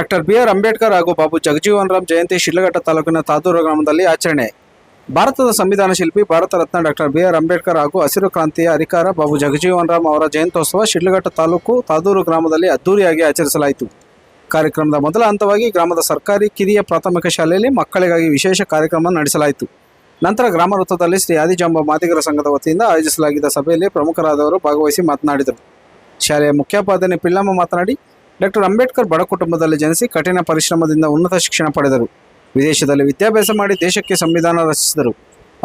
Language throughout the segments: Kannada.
Doctor B R. ಅಂಬೇಡ್ಕರ್ ಹಾಗೂ ಬಾಬು ಜಗಜೀವನ್ ರಾಮ್ ಜಯಂತಿ ಶಿಡ್ಲಘಟ್ಟ ತಾಲೂಕಿನ ತಾದೂರು ಗ್ರಾಮದಲ್ಲಿ ಆಚರಣೆ. ಭಾರತದ ಸಂವಿಧಾನ ಶಿಲ್ಪಿ ಭಾರತ ರತ್ನ ಡಾಕ್ಟರ್ ಬಿ.ಆರ್. ಅಂಬೇಡ್ಕರ್ ಹಾಗೂ ಹಸಿರು ಕ್ರಾಂತಿಯ ಹರಿಕಾರ ಬಾಬು ಜಗಜೀವನ್ ರಾಮ್ ಅವರ ಜಯಂತ್ಯೋತ್ಸವ ಶಿಡ್ಲಘಟ್ಟ ತಾಲೂಕು ತಾದೂರು ಗ್ರಾಮದಲ್ಲಿ ಅದ್ದೂರಿಯಾಗಿ ಆಚರಿಸಲಾಯಿತು. ಕಾರ್ಯಕ್ರಮದ ಮೊದಲ ಹಂತವಾಗಿ ಗ್ರಾಮದ ಸರ್ಕಾರಿ ಕಿರಿಯ ಪ್ರಾಥಮಿಕ ಶಾಲೆಯಲ್ಲಿ ಮಕ್ಕಳಿಗಾಗಿ ವಿಶೇಷ ಕಾರ್ಯಕ್ರಮ ನಡೆಸಲಾಯಿತು. ನಂತರ ಗ್ರಾಮ ವೃತ್ತದಲ್ಲಿ ಶ್ರೀ ಆದಿಜಾಂಬ ಮಾದಿಗರ ಸಂಘದ ವತಿಯಿಂದ ಆಯೋಜಿಸಲಾಗಿದ್ದ ಸಭೆಯಲ್ಲಿ ಪ್ರಮುಖರಾದವರು ಭಾಗವಹಿಸಿ ಮಾತನಾಡಿದರು. ಶಾಲೆಯ ಮುಖ್ಯೋಪಾಧ್ಯಾಯ ಪಿಳ್ಳಮ್ಮ ಮಾತನಾಡಿ, ಡಾಕ್ಟರ್ ಅಂಬೇಡ್ಕರ್ ಬಡ ಕುಟುಂಬದಲ್ಲಿ ಜನಿಸಿ ಕಠಿಣ ಪರಿಶ್ರಮದಿಂದ ಉನ್ನತ ಶಿಕ್ಷಣ ಪಡೆದರು. ವಿದೇಶದಲ್ಲಿ ವಿದ್ಯಾಭ್ಯಾಸ ಮಾಡಿ ದೇಶಕ್ಕೆ ಸಂವಿಧಾನ ರಚಿಸಿದರು.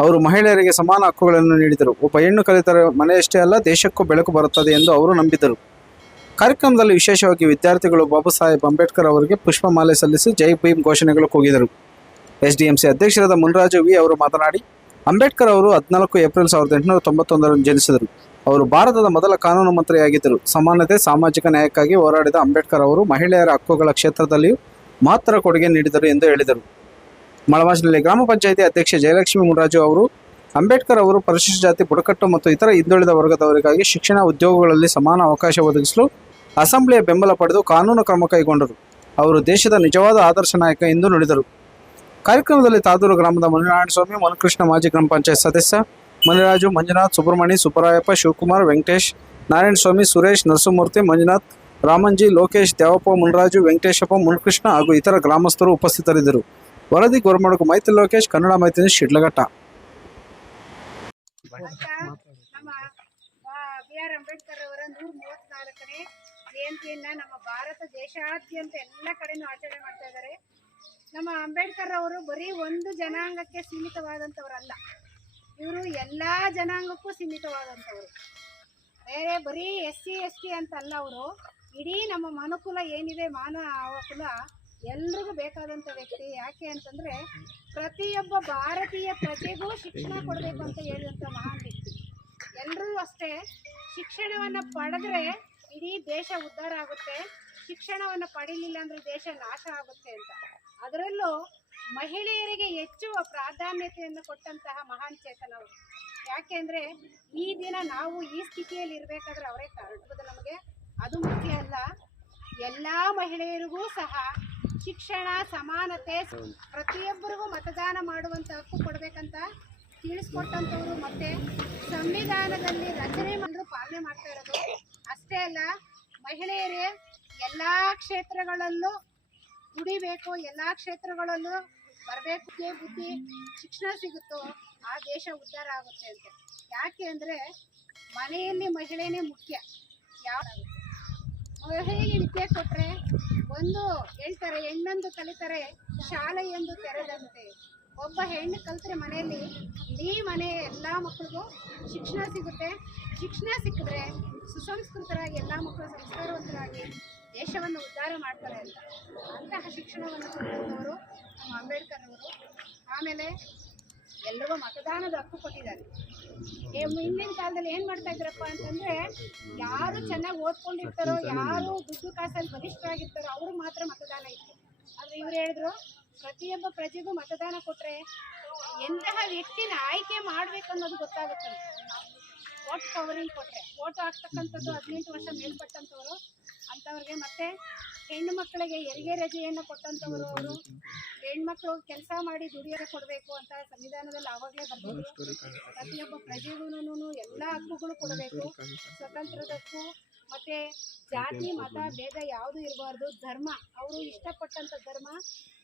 ಅವರು ಮಹಿಳೆಯರಿಗೆ ಸಮಾನ ಹಕ್ಕುಗಳನ್ನು ನೀಡಿದರು. ಒಬ್ಬ ಹೆಣ್ಣು ಕಲಿತರೆ ಮನೆಯಷ್ಟೇ ಅಲ್ಲ, ದೇಶಕ್ಕೂ ಬೆಳಕು ಬರುತ್ತದೆ ಎಂದು ಅವರು ನಂಬಿದರು. ಕಾರ್ಯಕ್ರಮದಲ್ಲಿ ವಿಶೇಷವಾಗಿ ವಿದ್ಯಾರ್ಥಿಗಳು ಬಾಬಾ ಸಾಹೇಬ್ ಅಂಬೇಡ್ಕರ್ ಅವರಿಗೆ ಪುಷ್ಪಮಾಲೆ ಸಲ್ಲಿಸಿ ಜೈ ಭೀಮ್ ಘೋಷಣೆಗಳು ಕೂಗಿದರು. ಎಸ್ಡಿಎಂಸಿ ಅಧ್ಯಕ್ಷರಾದ ಮುನ್ರಾಜು ವಿ ಅವರು ಮಾತನಾಡಿ, ಅಂಬೇಡ್ಕರ್ ಅವರು 14 ಏಪ್ರಿಲ್ 1891ರಂದು ಜನಿಸಿದರು. ಅವರು ಭಾರತದ ಮೊದಲ ಕಾನೂನು ಮಂತ್ರಿಯಾಗಿದ್ದರು. ಸಮಾನತೆ, ಸಾಮಾಜಿಕ ನ್ಯಾಯಕ್ಕಾಗಿ ಹೋರಾಡಿದ ಅಂಬೇಡ್ಕರ್ ಅವರು ಮಹಿಳೆಯರ ಹಕ್ಕುಗಳ ಕ್ಷೇತ್ರದಲ್ಲಿಯೂ ಮಹತ್ತರ ಕೊಡುಗೆ ನೀಡಿದರು ಎಂದು ಹೇಳಿದರು. ಮಳಮಾಚಿನಲ್ಲಿ ಗ್ರಾಮ ಪಂಚಾಯಿತಿ ಅಧ್ಯಕ್ಷೆ ಜಯಲಕ್ಷ್ಮಿ ಮುನ್ರಾಜು ಅವರು, ಅಂಬೇಡ್ಕರ್ ಅವರು ಪರಿಶಿಷ್ಟ ಜಾತಿ, ಬುಡಕಟ್ಟು ಮತ್ತು ಇತರ ಹಿಂದುಳಿದ ವರ್ಗದವರಿಗಾಗಿ ಶಿಕ್ಷಣ, ಉದ್ಯೋಗಗಳಲ್ಲಿ ಸಮಾನ ಅವಕಾಶ ಒದಗಿಸಲು ಅಸೆಂಬ್ಲಿಯ ಬೆಂಬಲ ಪಡೆದು ಕಾನೂನು ಕ್ರಮ ಕೈಗೊಂಡರು. ಅವರು ದೇಶದ ನಿಜವಾದ ಆದರ್ಶ ನಾಯಕ ಎಂದು ನುಡಿದರು. ಕಾರ್ಯಕ್ರಮದಲ್ಲಿ ತಾದೂರು ಗ್ರಾಮದ ಮುನಿನಾರಾಯಣಸ್ವಾಮಿ, ಮನುಕೃಷ್ಣ, ಮಾಜಿ ಗ್ರಾಮ ಪಂಚಾಯತ್ ಸದಸ್ಯ ಮಣಿರಾಜು, ಮಂಜುನಾಥ್, ಸುಬ್ರಹ್ಮಣಿ, ಸುಬ್ಬರಾಯಪ್ಪ, ಶಿವಕುಮಾರ್, ವೆಂಕಟೇಶ್, ನಾರಾಯಣಸ್ವಾಮಿ, ಸುರೇಶ್, ನರಸಿಂಹಮೂರ್ತಿ, ಮಂಜುನಾಥ್, ರಾಮಂಜಿ, ಲೋಕೇಶ್, ದೇವಪ್ಪ, ಮುನ್ರಾಜು, ವೆಂಕಟೇಶಪ್ಪ, ಮುನಿಕೃಷ್ಣ ಹಾಗೂ ಇತರ ಗ್ರಾಮಸ್ಥರು ಉಪಸ್ಥಿತರಿದ್ದರು. ವರದಿ ಗೋರ್ಮಡಕು ಮೈತ್ರಿ ಲೋಕೇಶ್, ಕನ್ನಡ ಮೈತ್ರಿ ಶಿಡ್ಲಘಟ್ಟ. ನಮ್ಮ ಬಿ.ಆರ್. ಅಂಬೇಡ್ಕರ್ ಅವರ 134ನೇ ಜಯಂತಿಯನ್ನ ನಮ್ಮ ಭಾರತ ದೇಶಾದ್ಯಂತ ಎಲ್ಲ ಕಡೆನೂ ಆಚರಣೆ ಮಾಡ್ತಾ ಇದ್ದಾರೆ. ನಮ್ಮ ಅಂಬೇಡ್ಕರ್ ಅವರು ಬರೀ ಒಂದು ಜನಾಂಗಕ್ಕೆ ಸೀಮಿತವಾದಂಥವರಲ್ಲ, ಇವರು ಎಲ್ಲ ಜನಾಂಗಕ್ಕೂ ಸೀಮಿತವಾದಂಥವ್ರು. ಬರೀ SC/ST ಅಂತಲ್ಲ, ಅವರು ಇಡೀ ನಮ್ಮ ಮನುಕುಲ ಏನಿದೆ, ಮಾನವ ಕುಲ ಎಲ್ರಿಗೂ ಬೇಕಾದಂಥ ವ್ಯಕ್ತಿ. ಯಾಕೆ ಅಂತಂದರೆ, ಪ್ರತಿಯೊಬ್ಬ ಭಾರತೀಯ ಪ್ರಜೆಗೂ ಶಿಕ್ಷಣ ಕೊಡಬೇಕು ಅಂತ ಹೇಳಿದಂಥ ಮಹಾನ್ ವ್ಯಕ್ತಿ. ಎಲ್ಲರೂ ಅಷ್ಟೇ, ಶಿಕ್ಷಣವನ್ನು ಪಡೆದ್ರೆ ಇಡೀ ದೇಶ ಉದ್ಧಾರ ಆಗುತ್ತೆ, ಶಿಕ್ಷಣವನ್ನು ಪಡೀಲಿಲ್ಲ ಅಂದರೆ ದೇಶ ನಾಶ ಆಗುತ್ತೆ ಅಂತ. ಅದರಲ್ಲೂ ಮಹಿಳೆಯರಿಗೆ ಹೆಚ್ಚು ಪ್ರಾಧಾನ್ಯತೆಯನ್ನು ಕೊಟ್ಟಂತಹ ಮಹಾನ್ ಚೇತನ ಅವರು. ಯಾಕೆಂದರೆ ಈ ದಿನ ನಾವು ಈ ಸ್ಥಿತಿಯಲ್ಲಿ ಇರಬೇಕಾದ್ರೆ ಅವರೇ ಕಾರಣ. ನಮಗೆ ಅದು ಮುಖ್ಯ ಅಲ್ಲ, ಎಲ್ಲ ಮಹಿಳೆಯರಿಗೂ ಸಹ ಶಿಕ್ಷಣ, ಸಮಾನತೆ, ಪ್ರತಿಯೊಬ್ಬರಿಗೂ ಮತದಾನ ಮಾಡುವಂಥ ಹಕ್ಕು ಕೊಡಬೇಕಂತ ತಿಳಿಸ್ಕೊಟ್ಟಂಥವ್ರು. ಮತ್ತು ಸಂವಿಧಾನದಲ್ಲಿ ರಚನೆ ಮಾಡಿದ್ರು ಪಾಲನೆ ಮಾಡ್ತಾ ಇರೋದು ಅಷ್ಟೇ ಅಲ್ಲ, ಮಹಿಳೆಯರೇ ಎಲ್ಲ ಕ್ಷೇತ್ರಗಳಲ್ಲೂ ದುಡಿಬೇಕು, ಎಲ್ಲ ಕ್ಷೇತ್ರಗಳಲ್ಲೂ ಬರಬೇಕು. ಬುದ್ಧಿ, ಶಿಕ್ಷಣ ಸಿಗುತ್ತೋ ಆ ದೇಶ ಉದ್ಧಾರ ಆಗುತ್ತೆ ಅಂತ. ಯಾಕೆ ಅಂದರೆ ಮನೆಯಲ್ಲಿ ಮಹಿಳೆನೇ ಮುಖ್ಯ. ಯಾವ ಮಹಿಳೆಗೆ ವಿದ್ಯೆ ಕೊಟ್ಟರೆ, ಒಂದು ಹೇಳ್ತಾರೆ, ಹೆಣ್ಣೊಂದು ಕಲಿತರೆ ಶಾಲೆ ಎಂದು ತೆರೆದಂತೆ. ಒಬ್ಬ ಹೆಣ್ಣು ಕಲಿತರೆ ಮನೆಯಲ್ಲಿ ಇಡೀ ಮನೆಯ ಎಲ್ಲ ಮಕ್ಕಳಿಗೂ ಶಿಕ್ಷಣ ಸಿಗುತ್ತೆ. ಶಿಕ್ಷಣ ಸಿಕ್ಕಿದ್ರೆ ಸುಸಂಸ್ಕೃತರಾಗಿ ಎಲ್ಲ ಮಕ್ಕಳು ಸಂಸ್ಕಾರವಂತರಾಗಿ ದೇಶವನ್ನು ಉದ್ಧಾರ ಮಾಡ್ತಾರೆ ಅಂತ. ಅಂತಹ ಶಿಕ್ಷಣವನ್ನು ಕೊಟ್ಟಂಥವರು ನಮ್ಮ ಅಂಬೇಡ್ಕರ್ ಅವರು. ಆಮೇಲೆ ಎಲ್ಲರಿಗೂ ಮತದಾನದ ಹಕ್ಕು ಕೊಟ್ಟಿದ್ದಾರೆ. ಹಿಂದಿನ ಕಾಲದಲ್ಲಿ ಏನು ಮಾಡ್ತಾ ಇದ್ರಪ್ಪ ಅಂತಂದರೆ, ಯಾರು ಚೆನ್ನಾಗಿ ಓದ್ಕೊಂಡಿರ್ತಾರೋ, ಯಾರು ದುಡ್ಡು ಕಾಸಲ್ಲಿ ಬಲಿಷ್ಠರಾಗಿರ್ತಾರೋ ಅವ್ರಿಗೆ ಮಾತ್ರ ಮತದಾನ ಇತ್ತು. ಆದರೆ ಇವ್ರು ಹೇಳಿದ್ರು, ಪ್ರತಿಯೊಬ್ಬ ಪ್ರಜೆಗೂ ಮತದಾನ ಕೊಟ್ಟರೆ ಎಂತಹ ವ್ಯಕ್ತಿನ ಆಯ್ಕೆ ಮಾಡಬೇಕು ಅನ್ನೋದು ಗೊತ್ತಾಗುತ್ತೆ. ವೋಟ್ ಕವರಿಂಗ್ ಕೊಟ್ಟರೆ, ವೋಟ್ ಹಾಕ್ತಕ್ಕಂಥದ್ದು 18 ವರ್ಷ ಮೇಲ್ಪಟ್ಟಂಥವರು ಅಂಥವ್ರಿಗೆ. ಮತ್ತು ಹೆಣ್ಣು ಮಕ್ಕಳಿಗೆ ಹೆರಿಗೆ ರಜೆಯನ್ನು ಕೊಟ್ಟಂಥವರು ಅವರು. ಹೆಣ್ಮಕ್ಳು ಕೆಲಸ ಮಾಡಿ ದುಡಿಯೋಕೆ ಕೊಡಬೇಕು ಅಂತ ಸಂವಿಧಾನದಲ್ಲಿ ಆವಾಗಲೇ ಬರ್ತಿದ್ರು. ಪ್ರತಿಯೊಬ್ಬ ಪ್ರಜೆಗೂ ಎಲ್ಲ ಹಕ್ಕುಗಳು ಕೊಡಬೇಕು, ಸ್ವತಂತ್ರದ ಹಕ್ಕು. ಮತ್ತು ಜಾತಿ, ಮತ, ಭೇದ ಯಾವುದೂ ಇರಬಾರ್ದು. ಧರ್ಮ, ಅವರು ಇಷ್ಟಪಟ್ಟಂಥ ಧರ್ಮ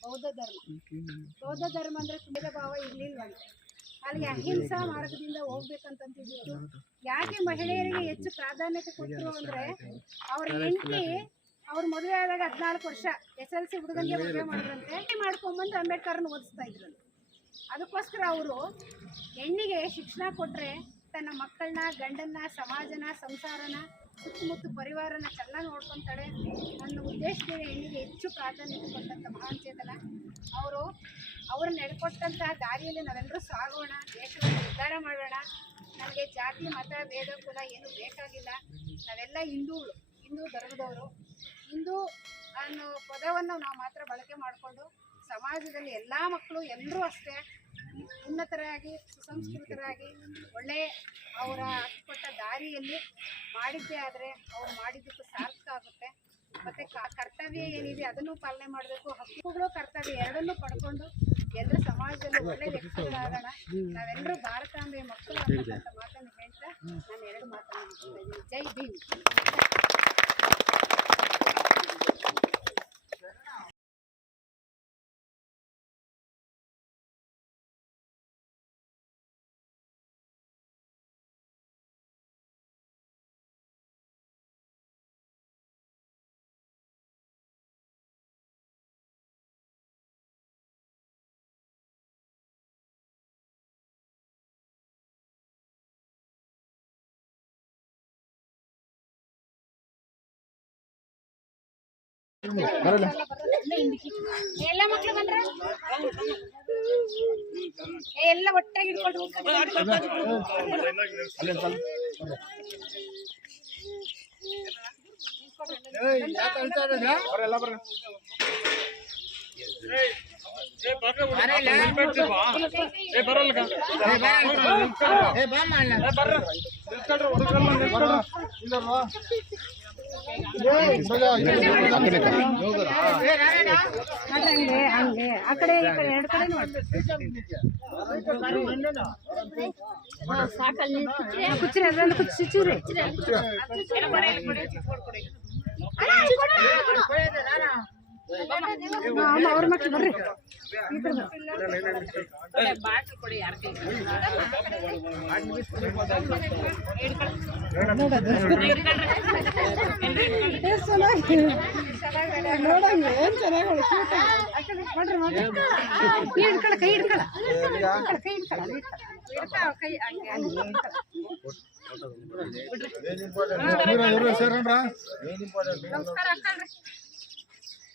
ಬೌದ್ಧ ಧರ್ಮ. ಬೌದ್ಧ ಧರ್ಮ ಅಂದರೆ ಭೇದ ಭಾವ ಇರಲಿಲ್ವಂತೆ. ಅಲ್ಲಿಗೆ ಅಹಿಂಸಾ ಮಾರ್ಗದಿಂದ ಹೋಗ್ಬೇಕಂತಿದ್ದು. ಯಾಕೆ ಮಹಿಳೆಯರಿಗೆ ಹೆಚ್ಚು ಪ್ರಾಧಾನ್ಯತೆ ಕೊಟ್ಟರು ಅಂದರೆ, ಅವ್ರ ಹೆಂಡತಿ ಅವ್ರು ಮದುವೆ ಆದಾಗ 14 ವರ್ಷ SLC ಹುಡುಗನಿಗೆ ಮದುವೆ ಮಾಡಿದ್ರಂತೆ. ಮಾಡ್ಕೊಂಬಂದು ಅಂಬೇಡ್ಕರ್ನ ಓದಿಸ್ತಾ ಇದ್ರಂತೆ. ಅದಕ್ಕೋಸ್ಕರ ಅವರು ಹೆಣ್ಣಿಗೆ ಶಿಕ್ಷಣ ಕೊಟ್ಟರೆ ತನ್ನ ಮಕ್ಕಳನ್ನ, ಗಂಡನ್ನ, ಸಮಾಜನ, ಸಂಸಾರನ, ಸುತ್ತಮುತ್ತ ಪರಿವಾರನ ಚೆನ್ನಾಗಿ ನೋಡ್ಕೊತಾಳೆ ಅನ್ನೋ ಉದ್ದೇಶದಿಂದ ಹೆಣ್ಣಿಗೆ ಹೆಚ್ಚು ಪ್ರಾಧಾನ್ಯತೆ ಕೊಟ್ಟಂಥ ಮಹಾನ್ ಚೇತನ ಅವರು. ಅವರು ನಡೆಕೊಟ್ಟಂತಹ ದಾರಿಯಲ್ಲಿ ನಾವೆಲ್ಲರೂ ಸಾಗೋಣ, ದೇಶವನ್ನು ಉದ್ಧಾರ ಮಾಡೋಣ. ನಮಗೆ ಜಾತಿ, ಮತ, ಭೇದ, ಕುಲ ಏನೂ ಬೇಕಾಗಿಲ್ಲ. ನಾವೆಲ್ಲ ಹಿಂದೂಗಳು, ಹಿಂದೂ ಧರ್ಮದವರು. ಹಿಂದೂ ಅನ್ನೋ ಪದವನ್ನು ನಾವು ಮಾತ್ರ ಬಳಕೆ ಮಾಡಿಕೊಂಡು ಸಮಾಜದಲ್ಲಿ ಎಲ್ಲ ಮಕ್ಕಳು ಎಲ್ಲರೂ ಅಷ್ಟೇ ಉನ್ನತರಾಗಿ, ಸುಸಂಸ್ಕೃತರಾಗಿ, ಒಳ್ಳೆಯ ಅವರ ಕೊಟ್ಟ ದಾರಿಯಲ್ಲಿ ಮಾಡಿದ್ದೇ ಆದರೆ ಅವ್ರು ಮಾಡಿದ್ದಕ್ಕೂ ಸಾರ್ಥಕ ಆಗುತ್ತೆ. ಮತ್ತೆ ಕರ್ತವ್ಯ ಏನಿದೆ ಅದನ್ನು ಪಾಲನೆ ಮಾಡಬೇಕು. ಹಕ್ಕುಗಳು ಕರ್ತವ್ಯ ಎರಡನ್ನೂ ಪಡ್ಕೊಂಡು ಎಲ್ಲರೂ ಸಮಾಜದಲ್ಲಿ ಒಳ್ಳೆ ವ್ಯಕ್ತಿಗಳಾಗೋಣ. ನಾವೆಲ್ಲರೂ ಭಾರತಾಂಬೆಯ ಮಕ್ಕಳು ಅಂತಕ್ಕಂಥ ಮಾತನ್ನು ಹೇಳ್ತಾ ನಾನು ಎರಡು ಮಾತನ್ನು ಮುಗಿಸ್ತಾ ಇದ್ದೀನಿ. ಜೈ ಭೀಮ್. ಎಲ್ಲ ಮಕ್ಳು ಬಂದ್ರ ಎಲ್ಲ ಒಟ್ಟಾಗಿ ಹಿಡ್ಕೊಂಡು ಹಂಗೆ ಆ ಕಡೆ ಈ ಕಡೆ ಎರಡು ಕಡೆ ಕುಚ್ಚಿರಿ ಅದ್ರಲ್ಲಿ ಕುಚ್ಚಿರಿ ಅವ್ರ ಮಕ್ಳು ಬರ್ರಿ ನೋಡಂಗ ಏನ್ ಚೆನ್ನಾಗಿ ಹಿಡ್ಕೊಳ ಕೈ ಹಿಡ್ಕೊಳ ಕೈ ಹಿಡ್ಕೊಳ ಕೈ ನಮಸ್ಕಾರ ಅಕ್ಕಳ್ರಿ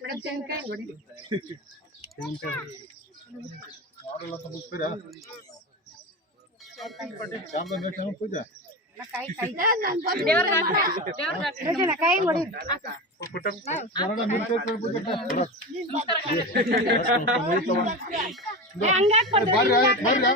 ಮೇಡಮ್ ತೆಂಗಿನಕಾಯಿ ನೋಡಿ ಕಾಯಿ ನೋಡಿ ಹಂಗಾಕ್